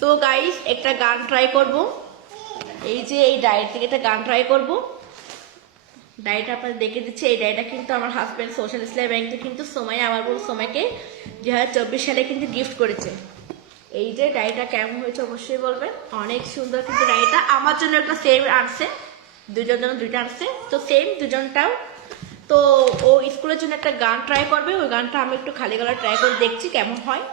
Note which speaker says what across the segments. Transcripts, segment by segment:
Speaker 1: So guys একটা গান try করব। এই যে এই ডায়েট থেকে একটা গান ট্রাই করব। ডায়েটা আপনার দেখে দিচ্ছে, এই ডায়েটা কিন্তু আমার হাজব্যান্ড সোশ্যাল ইসলাম ব্যাংকে কিন্তু সময় আমার বউ সময়কে দু হাজার চব্বিশ সালে কিন্তু গিফট করেছে। এই যে ডায়েটা কেমন হয়েছে অবশ্যই বলবেন। অনেক সুন্দর কিন্তু ডায়েটা আমার জন্য একটা সেম আনছে, দুজন জন্য দুইটা আনছে। তো সেম দুজনটাও। তো ও স্কুলের জন্য একটা গান ট্রাই করবে, ওই গানটা আমি একটু খালি গলা ট্রাই করে দেখছি কেমন হয়।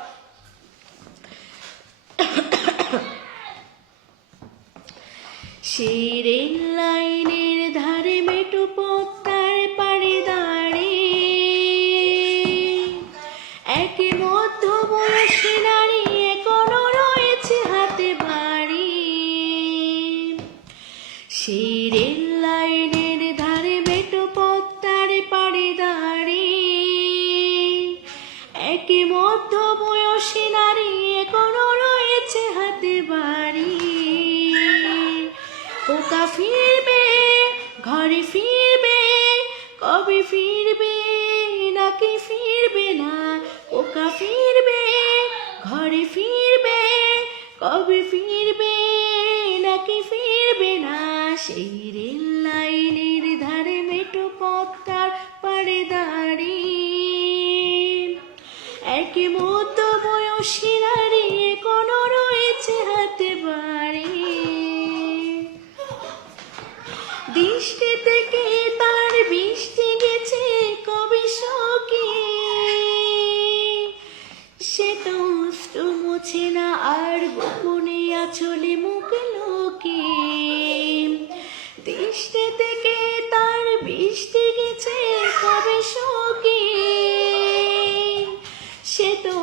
Speaker 1: সেই রেল লাইনের ধারে মেটু পত্তার পাড়ে দাঁড়িয়ে একে মধ্য বয়সী নারী এখনও রয়েছে হাতে বাড়ি। সেই রেল লাইনের ধারে মেটু পত্তার পাড়ে দাঁড়িয়ে একে মধ্য বয়সী পোকা ফিরবে, ঘরে ফিরবে, কবে ফিরবে, নাকি ফিরবে না? পোকা ফিরবে, ঘরে ফিরবে, কবে ফিরবে, নাকি ফিরবে না? সেই রেল লাইনের ধারে মেটো পত্তার পাড়ে দাঁড়িয়ে একে মতো বয়সী নারী দৃষ্টি থেকে তার বৃষ্টি গেছে কবি শোকে। সে তো মুছে না, আর গোপনে আছলে মুখ লোকে। দৃষ্টি থেকে তার বৃষ্টি গেছে কবে শোকে। সে তো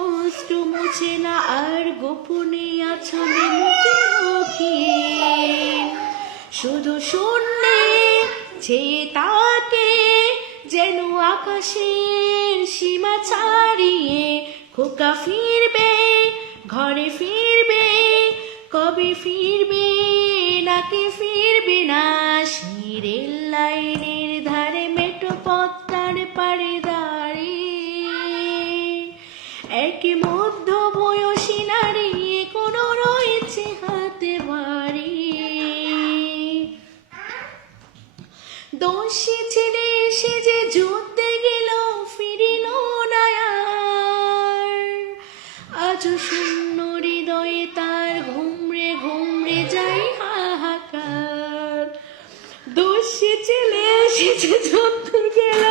Speaker 1: মুছে না, আর গোপনে আছলে মুখে লোকে। শুধু শূন্যে যে তাকে যেন আকাশের সীমা ছাড়িয়ে খোকা ফিরবে, ঘরে ফিরবে, কবে ফিরবে, নাকি ফিরবে না রেল লাইনের ধারে মেটো পত্তার পাড়ে দাঁড়িয়ে ছেলে সে যে গেল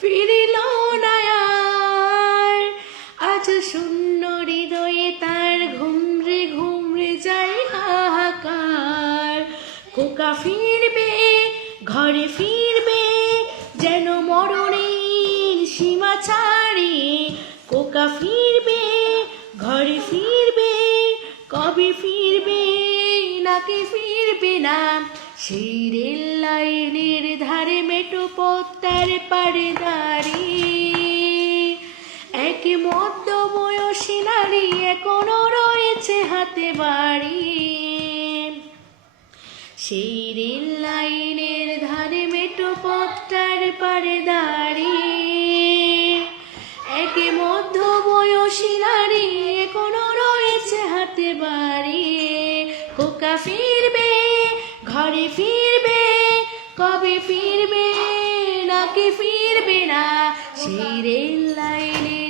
Speaker 1: ফিরিল না আজ শূন্য হৃদয়ে তার ঘুমরে ঘুমরে যাই হাহাকার। খোকা ফিরবে, ঘরে ফিরবে, যেন মরণের সীমা ছাড়িয়ে। কোকা ফিরবে, ঘরে ফিরবে, কবে ফিরবে, নাকি ফিরবে না। সেই রেল লাইনের ধারে মেটো পত্তার পাড়ে দাঁড়িয়ে এক মধ্য বয়সী নারী এখনও রয়েছে হাতে বাড়ি। সেই রেল লাইনের ধারে মেটো পথটার পারে দাঁড়িয়ে একে মধ্য বয়সী নারী এখনও রয়েছে হাতে বাড়ি। ফিরবে ঘরে ফিরবে? কবে ফিরবে? নাকি ফিরবে না? সেই রেল লাইনের